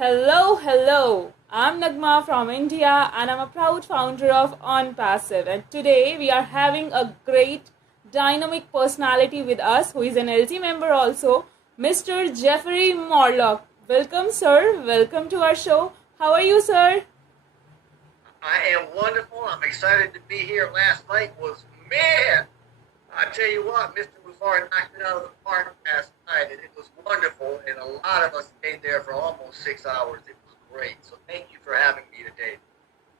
Hello, hello. I'm Nagma from India and I'm a proud founder of OnPassive. And today we are having a great dynamic personality with us who is an LT member also, Mr. Jeffrey Morlock. Welcome, sir. Welcome to our show. How are you, sir? I am wonderful. I'm excited to be here. Last night was, man, I tell you what, Mr. Muffar knocked it out of the park last night, and it was wonderful, and a lot of us stayed there for almost 6 hours. It was great. So thank you for having me today.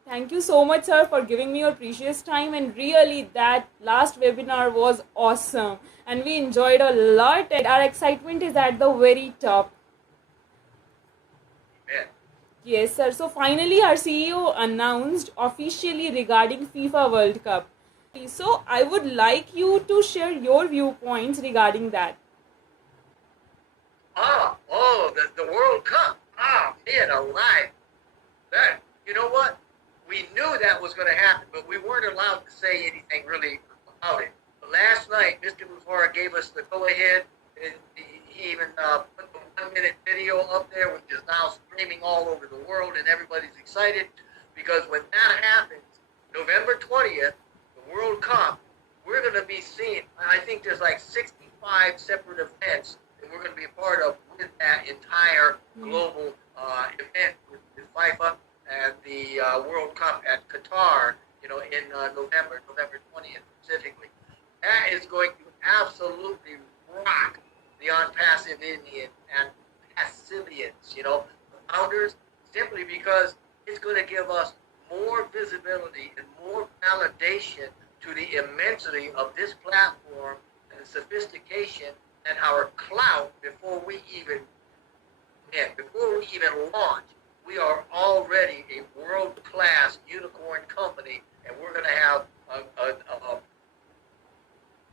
Thank you so much, sir, for giving me your precious time. And really, that last webinar was awesome. And we enjoyed a lot, and our excitement is at the very top. Amen. Yes, sir. So finally, our CEO announced officially regarding FIFA World Cup. So I would like you to share your viewpoints regarding that. The World Cup. Man alive. That, you know what? We knew that was going to happen, but we weren't allowed to say anything really about it. But last night, Mr. Muffar gave us the go-ahead, and he even put the 1-minute video up there, which is now streaming all over the world, and everybody's excited, because when that happens, November 20th, the World Cup, we're going to be seeing, I think there's like 65 separate events that we're going to be a part of with that entire global event with FIFA and the World Cup at Qatar, in November 20th specifically. That is going to absolutely rock the OnPassive Indian and Passivians, the founders, simply because it's going to give us more visibility and more validation to the immensity of this platform and the sophistication and our clout before we even launch. We are already a world-class unicorn company, and we're going to have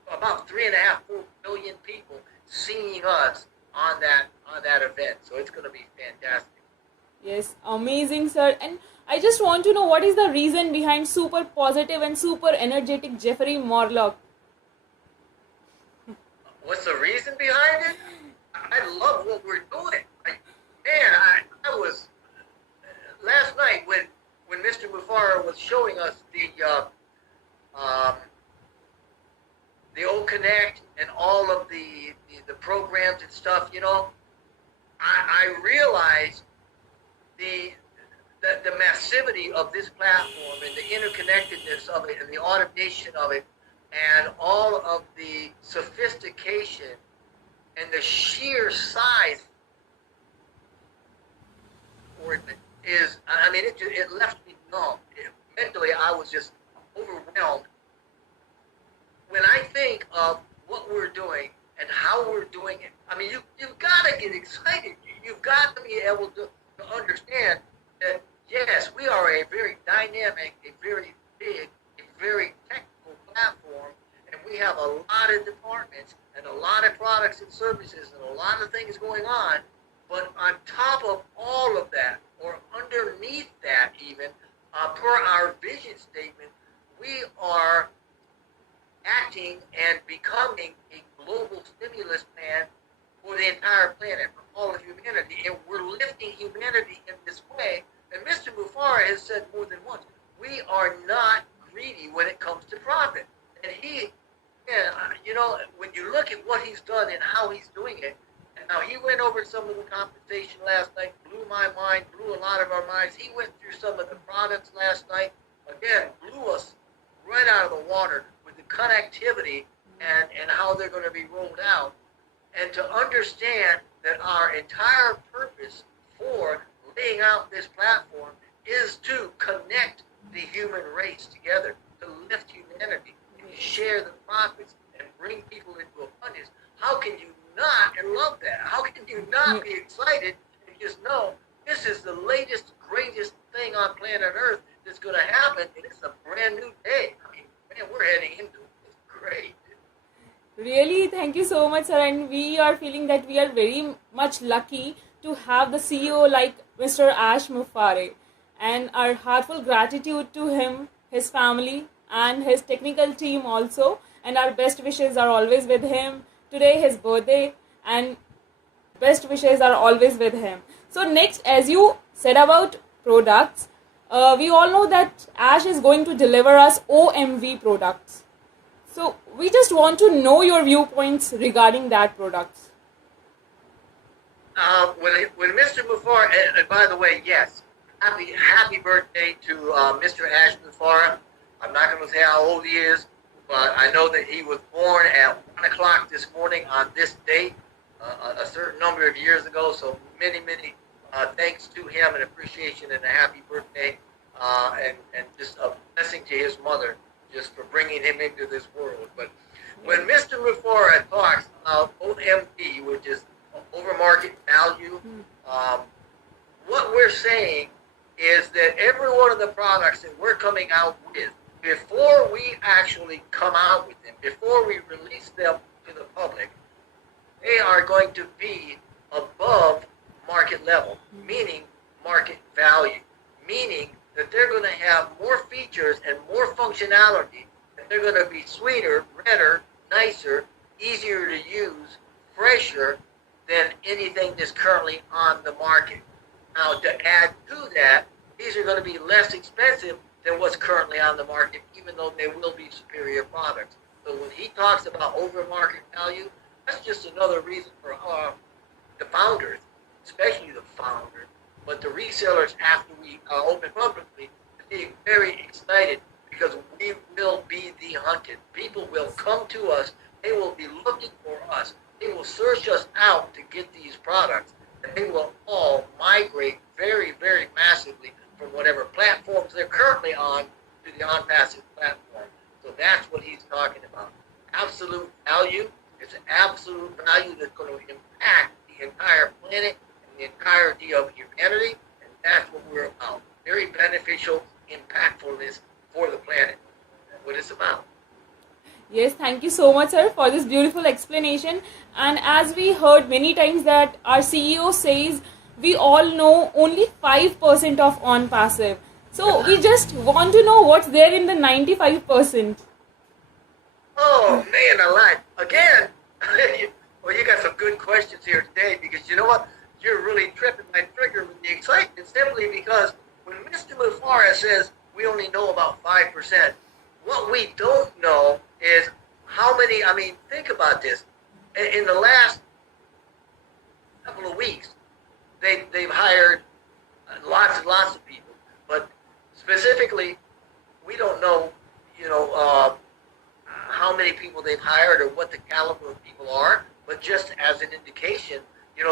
about 3.5-4 billion people seeing us on that event. So it's going to be fantastic. Yes, amazing, sir. And I just want to know, what is the reason behind super positive and super energetic Jeffrey Morlock? What's the reason behind it? I love what we're doing. I was last night when Mr. Muffar was showing us the old Connect and all of the programs and stuff, I realized the massivity of this platform and the interconnectedness of it and the automation of it and all of the sophistication and the sheer size for it is, it left me numb. Mentally, I was just overwhelmed. When I think of what we're doing and how we're doing it, you've got to get excited. You've got to be able to understand that, yes, we are a very dynamic, a very big, a very technical platform, and we have a lot of departments and a lot of products and services and a lot of things going on. But on top of all of that, or underneath that even, per our vision statement, we are acting and becoming a global stimulus plan for the entire planet, for all of humanity. And we're lifting humanity in this way. And Mr. Muffar has said more than once, we are not greedy when it comes to profit. And when you look at what he's done and how he's doing it, and now he went over some of the compensation last night, blew my mind, blew a lot of our minds. He went through some of the products last night, again, blew us right out of the water with the connectivity and how they're going to be rolled out. And to understand that our entire purpose for laying out this platform is to connect the human race together, to lift humanity, to share the profits and bring people into abundance. How can you not love that? How can you not be excited and just know this is the latest, greatest thing on planet Earth that's going to happen, and it's a brand new day. We're heading into it. It's great. Really, thank you so much, sir. And we are feeling that we are very much lucky to have the CEO like Mr. Ash Muffare. And our heartfelt gratitude to him, his family, and his technical team also. And our best wishes are always with him. Today, his birthday, and best wishes are always with him. So next, as you said about products, we all know that Ash is going to deliver us OMV products. So we just want to know your viewpoints regarding that products. When Mr. Mufara, and by the way, yes, happy birthday to Mr. Ash Mufara. I'm not going to say how old he is, but I know that he was born at 1 o'clock this morning on this date, a certain number of years ago. So many thanks to him and appreciation and a happy birthday, and just a blessing to his mother just for bringing him into this world. But when Mr. Mufara talks about OMP, which is over market value, what we're saying is that every one of the products that we're coming out with, before we actually come out with them, before we release them to the public, they are going to be above market level, meaning market value, meaning that they're going to have more features and more functionality, and they're going to be sweeter, redder, nicer, easier to use, fresher than anything that's currently on the market. Now, to add to that, these are going to be less expensive than what's currently on the market, even though they will be superior products. So when he talks about over market value, that's just another reason for the founders, especially the founders, but the resellers after we open publicly, to be very excited because we will be the hunted. People will come to us. They will be looking for us. They will search us out to get these products, and they will all migrate very massively from whatever platforms they're currently on to the OnPassive platform. So that's what he's talking about. Absolute value. It's an absolute value that's going to impact the entire planet and the entirety of humanity, and that's what we're about. Very beneficial impactfulness for the planet. That's what it's about. Yes, thank you so much, sir, for this beautiful explanation. And as we heard many times that our CEO says we all know only 5% of OnPassive. So we just want to know what's there in the 95%. Oh, man, alive. Again, well, you got some good questions here today because you know what? You're really tripping my trigger with the excitement simply because when Mr. Mufara says we only know about 5%, what we don't know is how many, think about this. In the last couple of weeks, they've hired lots and lots of people, but specifically, we don't know, how many people they've hired or what the caliber of people are, but just as an indication,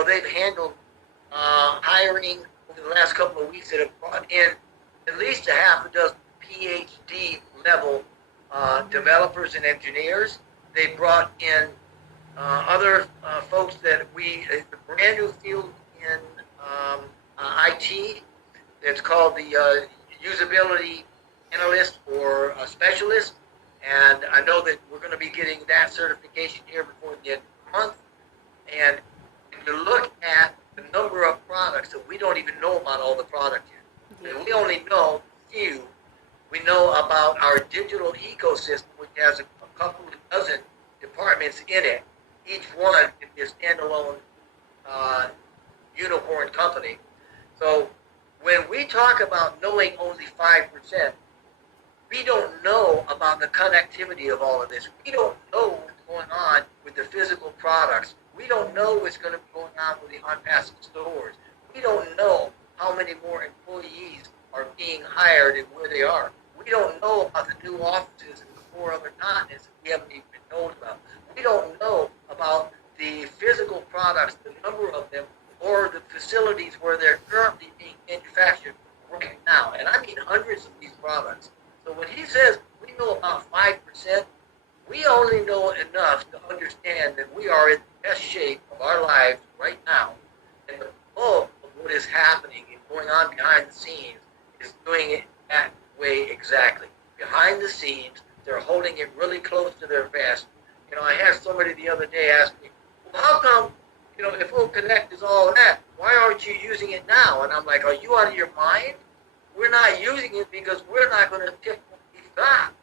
they've handled hiring over the last couple of weeks that have brought in at least a half a dozen PhD level developers and engineers. They brought in other folks that a brand new field in IT. It's called the usability analyst or a specialist. And I know that we're going to be getting that certification here before the end of the month. And if you look at the number of products that we don't even know about all the products yet. And we only know a few. We know about our digital ecosystem, which has a couple of dozen departments in it. Each one can be a standalone unicorn company. So when we talk about knowing only 5%, we don't know about the connectivity of all of this. We don't know what's going on with the physical products. We don't know what's going to be going on with the OnPassive stores. We don't know how many more employees are being hired and where they are. We don't know about the new offices in the 4 other continents that we haven't even been told about. We don't know about the physical products, the number of them, or the facilities where they're currently being manufactured right now. And I mean hundreds of these products. So when he says we know about 5%, we only know enough to understand that we are in the best shape of our lives right now. And the bulk of what is happening and going on behind the scenes is doing it that way exactly. Behind the scenes, they're holding it really close to their vest. I had somebody the other day ask me, well, how come, if Full Connect is all that, why aren't you using it now? And I'm like, are you out of your mind? We're not using it because we're not going to tip what we've got.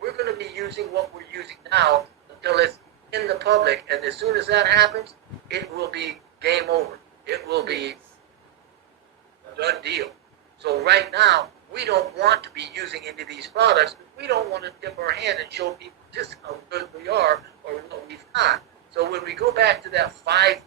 We're going to be using what we're using now until it's in the public. And as soon as that happens, it will be game over. It will be done deal. So right now, we don't want to be using any of these products. We don't want to dip our hand and show people just how good we are or what we've got. So when we go back to that 5%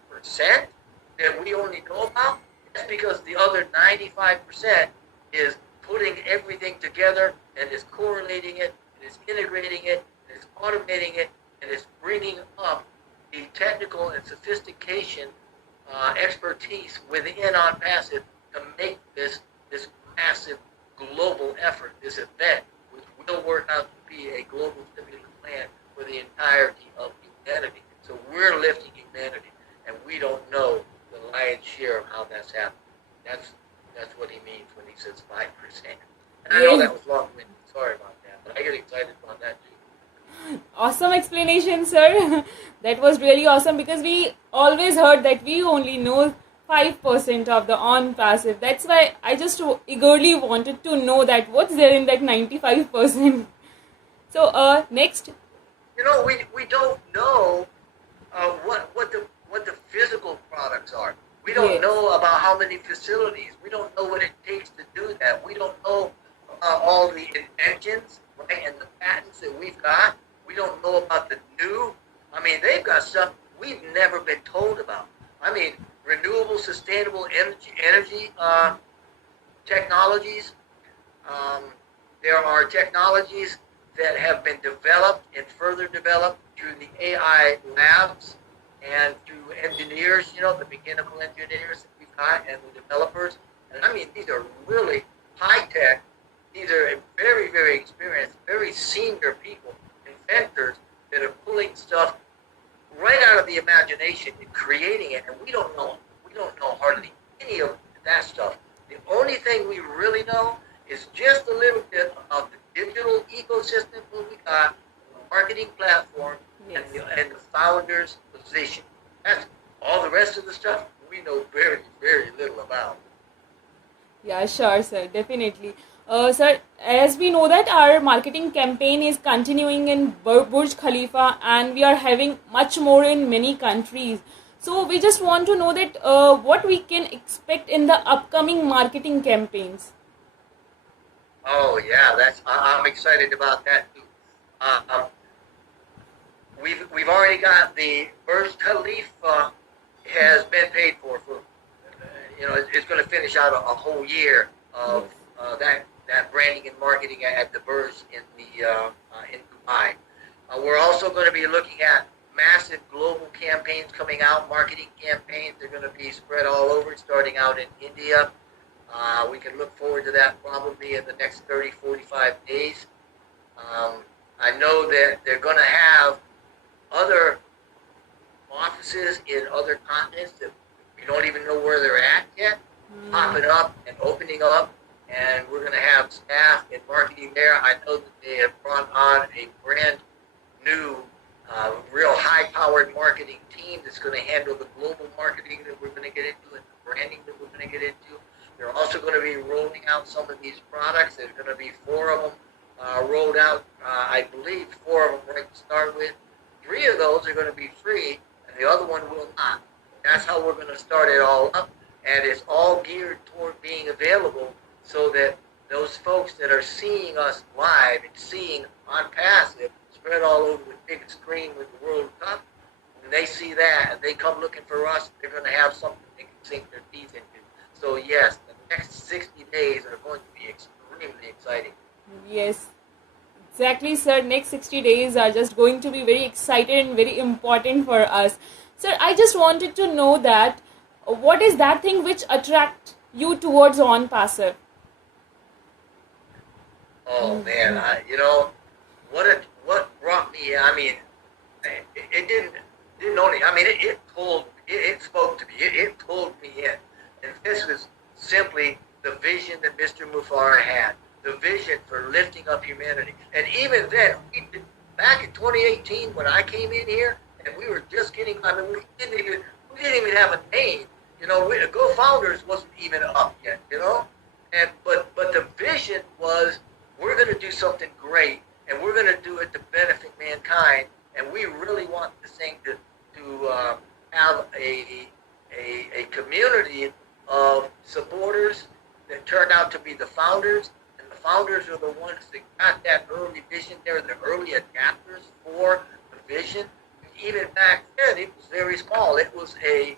that we only know about, that's because the other 95% is putting everything together and is correlating it, and is integrating it, and is automating it, and is bringing up the technical and sophistication expertise within OnPassive to make this massive global effort, this event, which will work out to be a global stimulus plan for the entirety of humanity. So we're lifting humanity, and we don't know the lion's share of how that's happening. That's what he means when he says 5%. And I know that was long-winded. Sorry about that, but I get excited about that too. Awesome explanation, sir. That was really awesome, because we always heard that we only know 5% of the OnPassive. That's why I just eagerly wanted to know that what's there in that 95%. So next. You know, we don't know what the physical products are. We don't know about how many facilities. We don't know what it takes to do that. We don't know about all the inventions, right, and the patents that we've got. We don't know about the new. I mean, they've got stuff we've never been told about. I mean, renewable, sustainable energy technologies. There are technologies that have been developed and further developed through the AI labs and through engineers, you know, the mechanical engineers that we've got and the developers. And I mean, these are really high-tech. These are very, very experienced, very senior people, inventors that are pulling stuff right out of the imagination and creating it. And we don't know hardly any of that stuff. The only thing we really know is just a little bit of the digital ecosystem that we got, the marketing platform, and the founder's position. That's all. The rest of the stuff we know very, very little about. Yeah, sure, sir. Definitely. Sir, as we know that our marketing campaign is continuing in Burj Khalifa, and we are having much more in many countries. So we just want to know that what we can expect in the upcoming marketing campaigns. Oh yeah, I'm excited about that too. We've already got the Burj Khalifa has been paid for you know, it's going to finish out a whole year of that branding and marketing at the Burj in Dubai. We're also going to be looking at massive global campaigns coming out, marketing campaigns. They're going to be spread all over, starting out in India. We can look forward to that probably in the next 30, 45 days. I know that they're going to have other offices in other continents that we don't even know where they're at yet, popping up and opening up. And we're going to have staff in marketing there. I know that they have brought on a brand new, real high-powered marketing team that's going to handle the global marketing that we're going to get into and the branding that we're going to get into. They're also going to be rolling out some of these products. There's going to be 4 of them rolled out. I believe 4 of them right to start with. 3 of those are going to be free, and the other one will not. That's how we're going to start it all up, and it's all geared toward being available so that those folks that are seeing us live and seeing OnPassive spread all over the big screen with the World Cup, when they see that and they come looking for us, they're going to have something they can sink their teeth into. So yes, the next 60 days are going to be extremely exciting. Yes, exactly, sir. Next 60 days are just going to be very exciting and very important for us. Sir, I just wanted to know that what is that thing which attract you towards OnPassive? Oh man, you know what brought me. I mean, it didn't only. I mean, it spoke to me. It pulled me in, and this was simply the vision that Mr. Mufara had. The vision for lifting up humanity. And even then, back in 2018, when I came in here, and we were just getting, I mean, we didn't even have a name. You know, Go Founders wasn't even up yet, you know? But the vision was, we're going to do something great, and we're going to do it to benefit mankind, and we really want this thing to have a community of supporters that turned out to be the founders, and the founders are the ones that got that early vision. They're the early adapters for the vision. Even back then, it was very small. It was a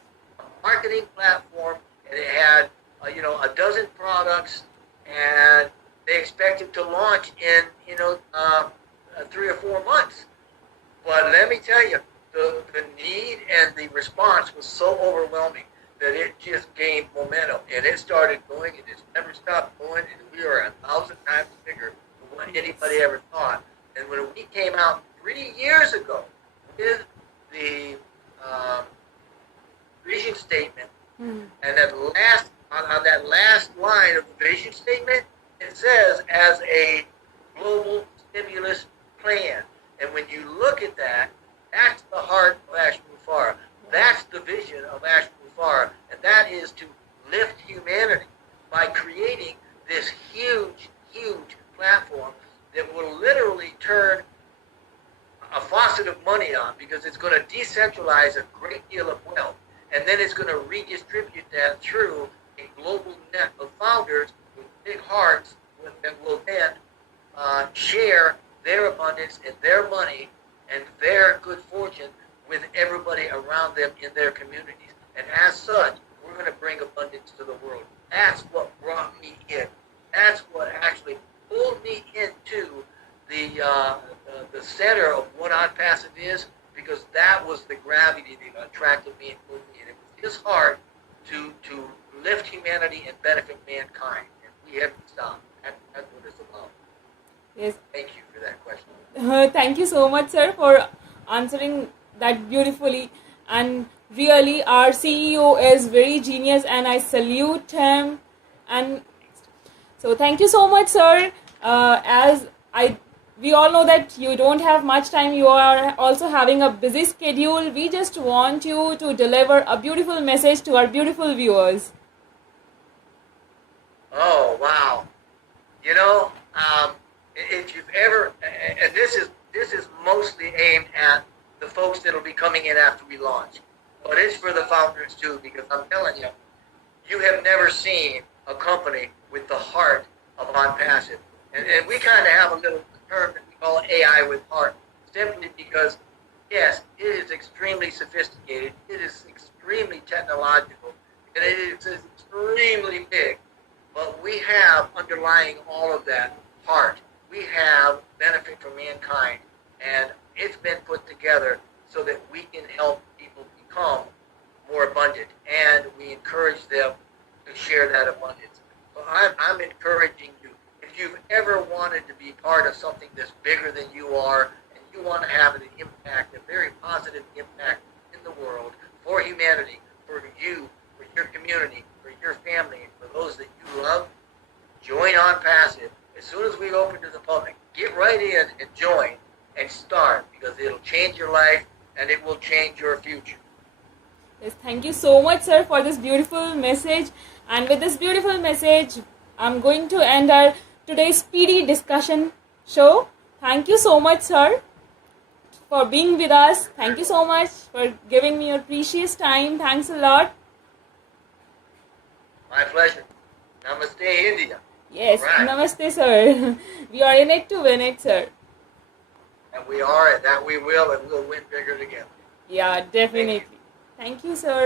marketing platform, and it had a dozen products, and they expected to launch in 3 or 4 months. But let me tell you, the need and the response was so overwhelming that it just gained momentum, and it started going, and it's never stopped going, and we are 1,000 times bigger than what anybody ever thought. And when we came out 3 years ago with the vision statement, and that on that last line of the vision statement, it says as a global stimulus plan. And when you look at that, that's the heart of Ash Mufara. That's the vision of Ash Mufara, and that is to lift humanity by creating this huge, huge platform that will literally turn a faucet of money on, because it's going to decentralize a great deal of wealth, and then it's going to redistribute that through a global net of founders with big hearts that will then share their abundance and their money and their good fortune with everybody around them in their communities. And as such, we're going to bring abundance to the world. That's what brought me in. That's what actually pulled me into the center of what OnPassive is, because that was the gravity that attracted me and pulled me in. It was his heart to lift humanity and benefit mankind. And we haven't stopped. That's what it's about. Yes. Thank you for that question. Thank you so much, sir, for answering that beautifully. And really, our CEO is very genius, and I salute him. And so, thank you so much, sir. We all know that you don't have much time. You are also having a busy schedule. We just want you to deliver a beautiful message to our beautiful viewers. Oh, wow. If you've ever, and this is mostly aimed at the folks that'll be coming in after we launch, but it's for the founders too, because I'm telling you, you have never seen a company with the heart of OnPassive. And we kind of have a little term that we call AI with heart, simply because, yes, it is extremely sophisticated, it is extremely technological, and it is extremely big. But we have underlying all of that heart. We have benefit for mankind, and it's been put together so that we can help people become more abundant, and we encourage them to share that abundance. So I'm encouraging you, if you've ever wanted to be part of something that's bigger than you are, and you want to have an impact, a very positive impact in the world, for humanity, for you, for your community, for your family, and for those that you love, join OnPassive. As soon as we open to the public, get right in and join and start, because it'll change your life and it will change your future. Yes, thank you so much, sir, for this beautiful message. And with this beautiful message, I'm going to end our today's speedy discussion show. Thank you so much, sir, for being with us. Thank you so much for giving me your precious time. Thanks a lot. My pleasure. Namaste, India. Yes, right. Namaste, sir. We are in it to win it, sir. And we are, and that we will, and we'll win bigger together. Yeah, definitely. Thank you, sir.